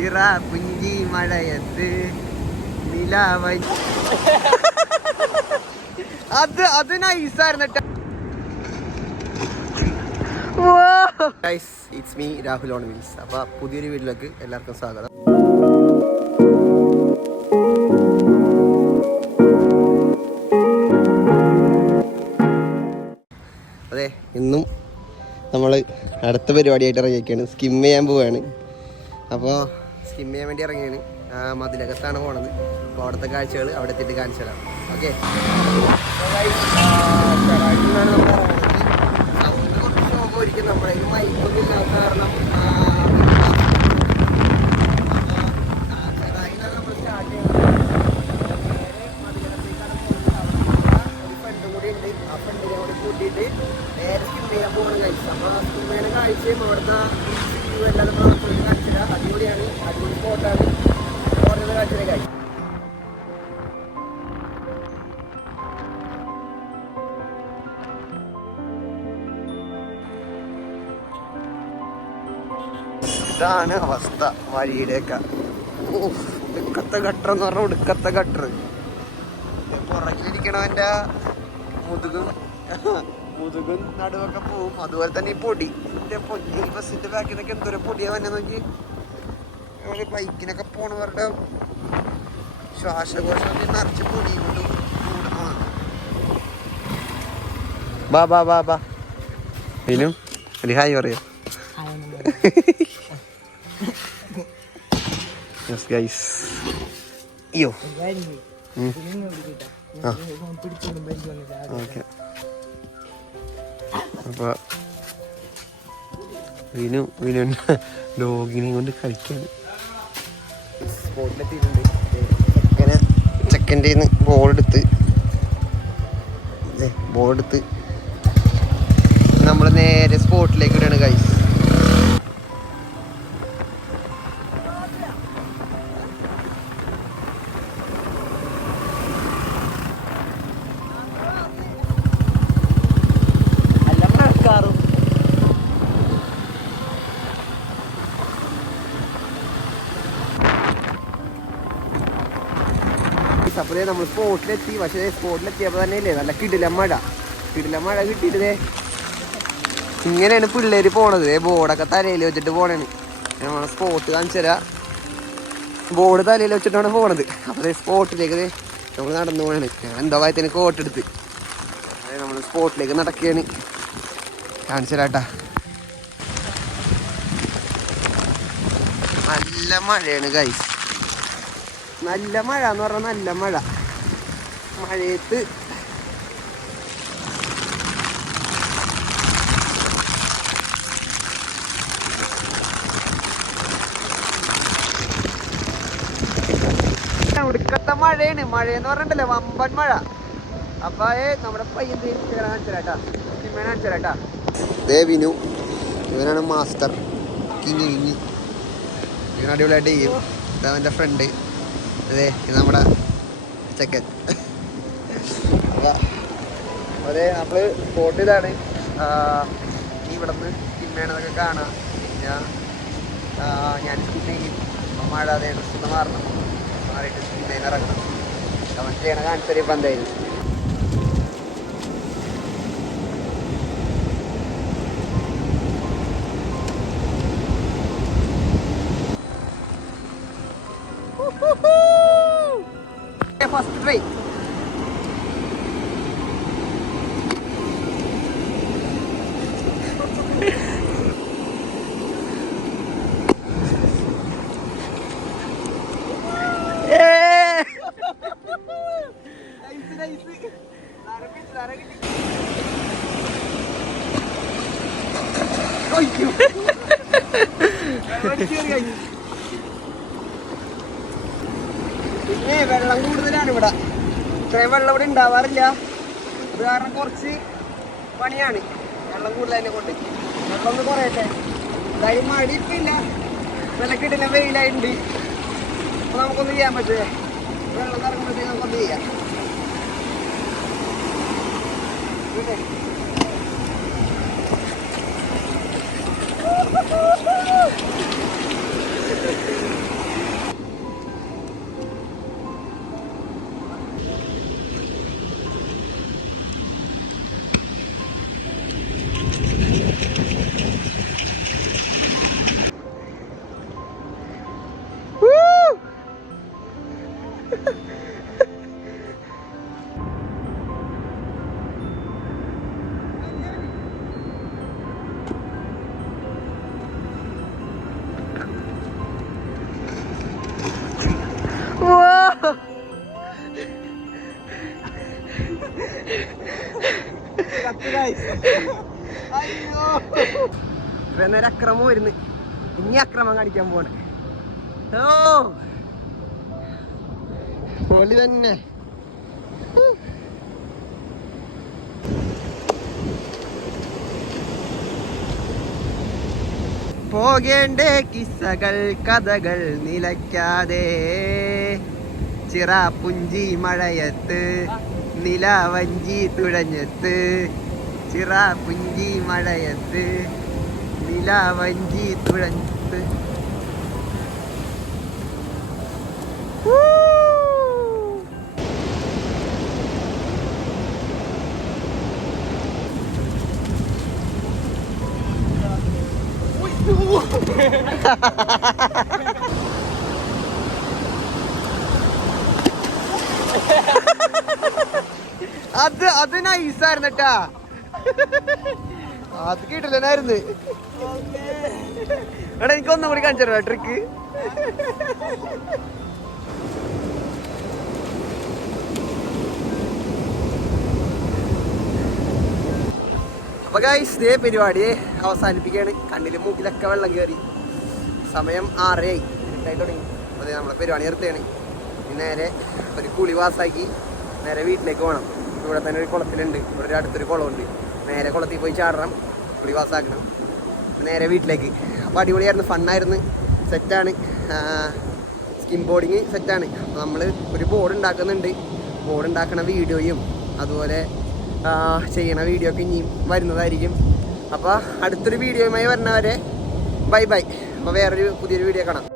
ചിറ പുഞ്ചി മഴയത്ത് നിലാവ അത് നൈസായിരുന്നു. It's me Rahul on wheels. അപ്പോൾ പുതിയൊരു വീട്ടിലേക്ക് എല്ലാവർക്കും സ്വാഗതം. അതെ, ഇന്നും നമ്മൾ അടുത്ത പരിപാടിയായിട്ട് ഇറങ്ങിയൊക്കെയാണ്. സ്കിം ചെയ്യാൻ പോവുകയാണ്. അപ്പോൾ സ്കിം ചെയ്യാൻ വേണ്ടി ഇറങ്ങിയാണ്. മതിലകത്താണ് പോണത്. അപ്പോൾ അവിടുത്തെ കാഴ്ചകൾ അവിടെ എത്തിയിട്ട് കാണിച്ചു തരാം. ഓക്കെ, കുറച്ച് ശോഭം ഒരിക്കും. നമ്മുടെ മൈക്കൊന്നും ഇല്ലാത്ത കാരണം നമ്മൾ സ്റ്റാർട്ട് ചെയ്യണം. ഒരു ഫ്രണ്ട് കൂടി ഉണ്ട്. ആ ഫ്രണ്ടിനെ കൂടി കൂട്ടിയിട്ട് നേരെ സ്കിം ചെയ്യാൻ പോകണം. കഴിച്ചു നമ്മൾ ആ സ്കിം ചെയ്യുന്ന കാഴ്ചയും അവിടുത്തെ വ്യൂ എല്ലാം നമ്മൾ കാണിച്ചു തരാം. അടിപൊളിയാണ്, അടിപൊളി സ്പോട്ടാണ്. ഓരോ കാഴ്ചയിലേക്കായി ഇതാണ് അവസ്ഥ വഴിയിലേക്ക. ഒടുക്കത്തെ ഗട്ടർ എന്ന് പറഞ്ഞാൽ ഒടുക്കത്തെ ഗട്ടർ. പുറകിലിരിക്കണവൻ്റെ മുതുകും നടുവൊക്കെ പോവും. അതുപോലെ തന്നെ ഈ പൊടി ഈ ബസ്സിന്റെ ബാക്കിൽ നിന്നൊക്കെ എന്തോരം പൊടിയാ വന്നെ നോക്കി. ബൈക്കിനൊക്കെ പോണവരുടെ ശ്വാസകോശം നിറച്ച് പൊടി കൊണ്ട് കൂടുന്നതാണ്. ബാ ബാ ബാ ബാ ഇതിലും ഒരു ഹായ് പറയോ? Yes guys. അയ്യോ ഓക്കെ. അപ്പോൾ വിനു ഡോഗിനെയും കൊണ്ട് കളിക്കാണ്. സ്പോട്ടിലെത്തിയിട്ടുണ്ട്. ചെക്കൻ്റെ കയ്യിൽ നിന്ന് ബോളെടുത്ത് നമ്മൾ നേരെ സ്പോട്ടിലേക്ക് ഇടാണ് ഗൈസ്. അപ്പോൾ നമ്മൾ സ്പോട്ടിലെത്തി. പക്ഷേ സ്പോട്ടിലെത്തിയപ്പോൾ തന്നെ ഇല്ലേ നല്ല കിടിലം മഴ കിട്ടിയിട്ടേ. ഇങ്ങനെയാണ് പിള്ളേർ പോണത്. ബോർഡൊക്കെ തലയിൽ വെച്ചിട്ട് പോണേണ്. നമ്മളെ സ്പോട്ട് കാണിച്ചു തരാം. ബോർഡ് തലയിൽ വെച്ചിട്ടാണ് പോണത്. അപ്പോൾ സ്പോട്ടിലേക്ക് നമ്മൾ നടന്നു പോകണേ. ഞാൻ എന്തോ കാര്യത്തിന് കോട്ടെടുത്ത് നമ്മൾ സ്പോട്ടിലേക്ക് നടക്കുകയാണ്. കാണിച്ചു തരാട്ടാ. നല്ല മഴയാണ് ഗൈസ്. നല്ല മഴ എന്ന് പറഞ്ഞാൽ നല്ല മഴ. മഴയത്ത് ഒടുക്കത്തെ മഴയാണ്. മഴയെന്ന് പറഞ്ഞിട്ടല്ലേ വമ്പൻ മഴ. അപ്പൊ നമ്മുടെ പയ്യൻ കാണിച്ചരാട്ടാ. വിനു ഇവനാണ് മാസ്റ്റർ. ഇവൻ അടിപൊളിയായിട്ട് ചെയ്യും. ഇതവൻ്റെ ഫ്രണ്ട്. അതെ, ഇത് നമ്മുടെ ചെക്കൻ. അതെ, നമ്മള് സ്പോട്ട് ഇതാണ്. ഇവിടെ നിന്ന് സ്കിമ്മേണതൊക്കെ കാണാം. പിന്നെ ഞാൻ സ്കിം ചെയ്യും. മഴ അതേ ഡ്രസ്സ് മാറണം, മാറിയിട്ട് സ്കിം ചെയ്യുന്ന ഇറങ്ങണം. അവൻ ചെയ്യണ കാണിച്ചറിയ പന്തായിരുന്നു. First try. പിന്നെ വെള്ളം കൂടുതലാണ് ഇവിടെ. ഇത്രയും വെള്ളം ഇവിടെ ഉണ്ടാവാറില്ല. അത് കാരണം കുറച്ച് പണിയാണ്. വെള്ളം കൂടുതൽ തന്നെ കൊണ്ട് വെള്ളം ഒന്ന് കുറയട്ടെ. എന്തായാലും മഴ ഇപ്പം ഇല്ല. വിലക്കിട്ടില്ല, വെയിലായിട്ടുണ്ട്. അപ്പോൾ നമുക്കൊന്നും ചെയ്യാൻ പറ്റില്ല. വെള്ളം ഇറങ്ങുമ്പോഴത്തേക്ക് നമുക്കൊന്ന് ചെയ്യാം. ഇവന്നേരം അക്രമമായിരുന്നു. ഇനി അക്രമം കാണിക്കാൻ പോണേ. ഓ പൊളി തന്നെ. പോകേണ്ടേ കിസ്സകൾ കഥകൾ നിലയ്ക്കാതെ, ചിറാപ്പുഞ്ചി മഴയത്ത് നിലാവഞ്ചി തുഴഞ്ഞെത്ത്, ചിറാപ്പുഞ്ചി മഴയത്ത് നിലാവഞ്ചി തുഴഞ്ഞെത്ത്. അത് നൈസായിരുന്നു കേട്ടാ. അത് കിട്ടില്ലായിരുന്നു. എടാ എനിക്കൊന്നും കൂടി കാണിച്ചു തരാം ട്രിക്ക്. അപ്പൊ ഗൈസ് ഇതേ പരിപാടിയെ അവസാനിപ്പിക്കുകയാണ്. കണ്ണില് മൂക്കിലൊക്കെ വെള്ളം കയറി. സമയം 6:30 ആയി തുടങ്ങി. അതെ നമ്മളെ പരിപാടി നിർത്തുകയാണ്. നേരെ ഒരു കുളി പാസ്സാക്കി നേരെ വീട്ടിലേക്ക് പോകണം. ഇവിടെ തന്നെ ഒരു കുളത്തിലുണ്ട്. ഇവിടെ ഒരു അടുത്തൊരു കുളമുണ്ട്. നേരെ കുളത്തിൽ പോയി ചാടണം, കുളി പാസ്സാക്കണം, നേരെ വീട്ടിലേക്ക്. അപ്പോൾ അടിപൊളിയായിരുന്നു, ഫണ്ണായിരുന്നു, സെറ്റാണ്. സ്കിം ബോർഡിങ് സെറ്റാണ്. അപ്പോൾ നമ്മൾ ഒരു ബോർഡ് ഉണ്ടാക്കുന്നുണ്ട്. ബോർഡ് ഉണ്ടാക്കുന്ന വീഡിയോയും അതുപോലെ ചെയ്യണ വീഡിയോ ഒക്കെ ഇനിയും വരുന്നതായിരിക്കും. അപ്പോൾ അടുത്തൊരു വീഡിയോയുമായി വരുന്നവരെ ബൈ ബൈ. അപ്പോൾ വേറൊരു പുതിയൊരു വീഡിയോ കാണാം.